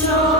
저